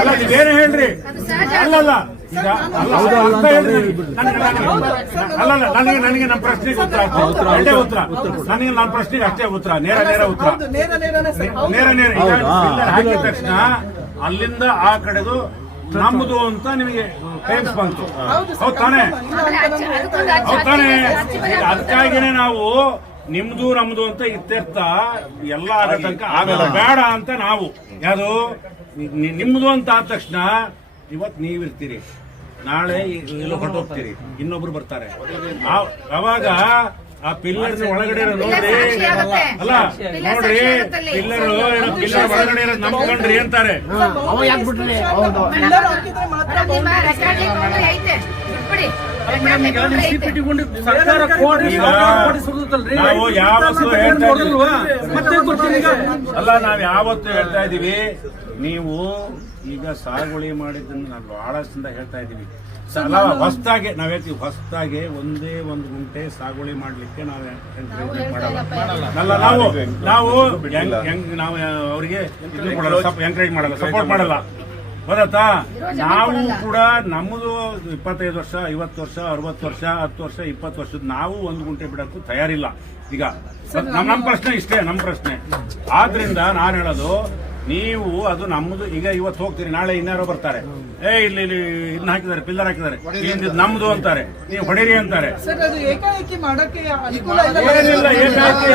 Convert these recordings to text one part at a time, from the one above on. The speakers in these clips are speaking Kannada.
ಅಲ್ಲ ನೀವೇನು ಹೇಳ್ರಿ. ಅಲ್ಲಲ್ಲ. ಅಲ್ಲಲ್ಲ ನನಗೆ ನನಗೆ ನಮ್ಮ ಪ್ರಶ್ನೆಗೆ ಉತ್ತರ. ಅಷ್ಟೇ ಉತ್ತರ. ನನಗೆ ನನ್ನ ಪ್ರಶ್ನೆಗೆ ಅಷ್ಟೇ ಉತ್ತರ. ನೇರ ನೇರ ಉತ್ತರ. ನೇರ ನೇರನೇ ಸರ್. ನೇರ ನೇರ. ಹಾಕಿದ ತಕ್ಷಣ ಅಲ್ಲಿಂದ ಆ ಕಡೆದು ನಮ್ಮದು ಅಂತ ನಿಮಗೆ ಕ್ಲೇಮ್ಸ್ ಬಂತು. ಹೌದು ತಾನೇ? ಹೌದ್ ತಾನೇ? ಈಗ ಅದಕ್ಕಾಗಿನೇ ನಾವು ನಿಮ್ದು ನಮ್ದು ಅಂತ ಇತ್ಯರ್ಥ ಎಲ್ಲ ಆಗೋ ತನಕ ಆಗಲ್ಲ ಬೇಡ ಅಂತ ನಾವು. ಯಾವುದು? ನಿ- ನಿಮ್ದು ಅಂತ ಆದ ತಕ್ಷಣ ಇವತ್ತು ನೀವಿರ್ತೀರಿ. ನಾಳೆ ಎಲ್ಲೋ ಹೊರಟೋಗ್ತೀರಿ ಇನ್ನೊಬ್ರು ಬರ್ತಾರೆ. ಅವಾಗ ಆ ಪಿಲ್ಲರ್ ಒಳಗಡೆ ಇರೋ ನೋಡ್ರಿ. ಅಲ್ಲ ನೋಡ್ರಿ. ಪಿಲ್ಲರ್ ಪಿಲ್ಲರ್ ಒಳಗಡೆ ಇರೋದು ನಂಬ್ಕೊಂಡ್ರಿ ಅಂತಾರೆ. ಬಿಡಿ. ನಾವು ಯಾವತ್ತೂ ಹೇಳ್ತಾ ಇದ್ದೀವಿ. ಅಲ್ಲ ನಾವ್ ಯಾವತ್ತು ಹೇಳ್ತಾ ಇದೀವಿ ನೀವು ಈಗ ಸಾಗುವಳಿ ಮಾಡಿದ್ದನ್ನು ನಾವು ಬಹಳಷ್ಟಿಂದ ಹೇಳ್ತಾ ಇದೀವಿ ಅಲ್ಲ ಹೊಸದಾಗಿ ನಾವ್ ಹೇಳ್ತೀವಿ ಹೊಸದಾಗಿ ಒಂದೇ ಒಂದು ಗುಂಟೆ ಸಾಗುವಳಿ ಮಾಡ್ಲಿಕ್ಕೆ ನಾವು ಮಾಡಲ್ಲ. ನಾವು ನಾವು ಹೆಂಗ್- ಹೆಂಗ್ ನಾವು ಅವರಿಗೆ ಎಂಕರೇಜ್ ಮಾಡಲ್ಲ ಸಪೋರ್ಟ್ ಮಾಡಲ್ಲ. ಗೊತ್ತಾ ನಾವು ಕೂಡ ನಮ್ಮದು ಇಪ್ಪತ್ತೈದು ವರ್ಷ ಐವತ್ತು ವರ್ಷ ಅರವತ್ತು ವರ್ಷ ಹತ್ತು ವರ್ಷ ಇಪ್ಪತ್ತು ವರ್ಷದ ನಾವು ಒಂದು ಗುಂಟೆ ಬಿಡಕ್ಕೂ ತಯಾರಿಲ್ಲ. ಈಗ ನಮ್ಮ ನಮ್ಮ ಪ್ರಶ್ನೆ ಇಷ್ಟೇ ನಮ್ಮ ಪ್ರಶ್ನೆ. ಆದ್ರಿಂದ ನಾನು ಹೇಳೋದು ನೀವು ಅದು ನಮ್ಮದು ಈಗ ಇವತ್ತು ಹೋಗ್ತೀರಿ ನಾಳೆ ಇನ್ಯಾರೋ ಬರ್ತಾರೆ. ಏ ಇಲ್ಲಿ ಇಲ್ಲಿ ಇದನ್ನ ಹಾಕಿದ್ದಾರೆ ಪಿಲ್ಲರ್ ಹಾಕಿದ್ದಾರೆ. ಇದು ನಮ್ದು ಅಂತಾರೆ. ನೀವು ಹೊಡೀರಿ ಅಂತಾರೆ. ಸರ್ ಅದು ಏಕಾಏಕಿ ಮಾಡಕ್ಕೆ ಅನುಕೂಲ ಏನಿಲ್ಲ, ಏಕಾಏಕಿ.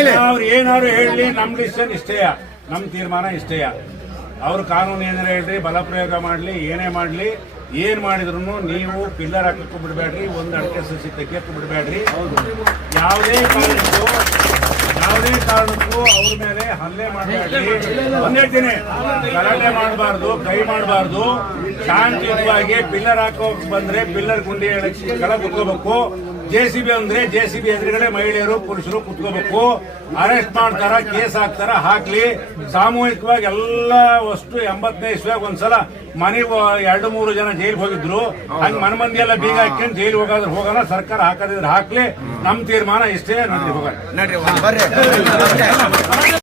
ಇಲ್ಲ ಅವ್ರು ಏನಾದ್ರು ಹೇಳಿ ನಮ್ ಡಿಸಿಷನ್ ಇಷ್ಟೇಯ? ನಮ್ ತೀರ್ಮಾನ ಇಷ್ಟೇಯ? ಅವ್ರು ಕಾನೂನು ಏನಾರ ಹೇಳ್ರಿ? ಬಲಪ್ರಯೋಗ ಮಾಡಲಿ, ಏನೇ ಮಾಡಲಿ, ಏನ್ ಮಾಡಿದ್ರು ನೀವು ಪಿಲ್ಲರ್ ಹಾಕಕ್ಕೆ ಬಿಡಬೇಡ್ರಿ, ಒಂದು ಅಡಕೆ ಸಸಿ ತೆಗಿಯಕ್ಕೂ ಬಿಡಬೇಡ್ರಿ. ಯಾವುದೇ ಕಾರಣಕ್ಕೂ ಯಾವುದೇ ಕಾರಣಕ್ಕೂ ಅವ್ರ ಮೇಲೆ ಹಲ್ಲೆ ಮಾಡಬೇಡ್ರಿ. ಒಂದೇಳ್ತೀನಿ ಗಲಾಟೆ ಮಾಡಬಾರ್ದು, ಕೈ ಮಾಡಬಾರ್ದು. ಶಾಂತಿಯುತವಾಗಿ ಪಿಲ್ಲರ್ ಹಾಕೋಕ್ ಬಂದ್ರೆ ಪಿಲ್ಲರ್ ಗುಂಡಿ ಕೆಳ ಕುತ್ಕೋಬೇಕು ಜೆ ಸಿ ಬಿ ಅಂದ್ರೆ ಜೆ ಸಿ ಬಿ ಎದುರುಗಡೆ ಮಹಿಳೆಯರು ಪುರುಷರು ಕುತ್ಕೋಬೇಕು. ಅರೆಸ್ಟ್ ಮಾಡ್ತಾರ ಕೇಸ್ ಹಾಕ್ತಾರ ಹಾಕ್ಲಿ. ಸಾಮೂಹಿಕವಾಗಿ ಎಲ್ಲ ವಸ್ತು ಎಂಬತ್ತನೇ ಇಸ್ವಿಯಾಗ ಒಂದ್ಸಲ ಮನೆ ಎರಡು ಮೂರು ಜನ ಜೈಲಿಗೆ ಹೋಗಿದ್ರು. ಹಂಗ ಮನ ಮಂದಿ ಎಲ್ಲ ಬೀಗ ಹಾಕ್ಕೊಂಡು ಜೈಲ್ ಹೋಗಾದ್ರೆ. ಹೋಗೋಣ ಸರ್ಕಾರ ಹಾಕದಿದ್ರೆ ಹಾಕ್ಲಿ. ನಮ್ ತೀರ್ಮಾನ ಇಷ್ಟೇ ನಡ್ರಿ ಹೋಗೋಣ.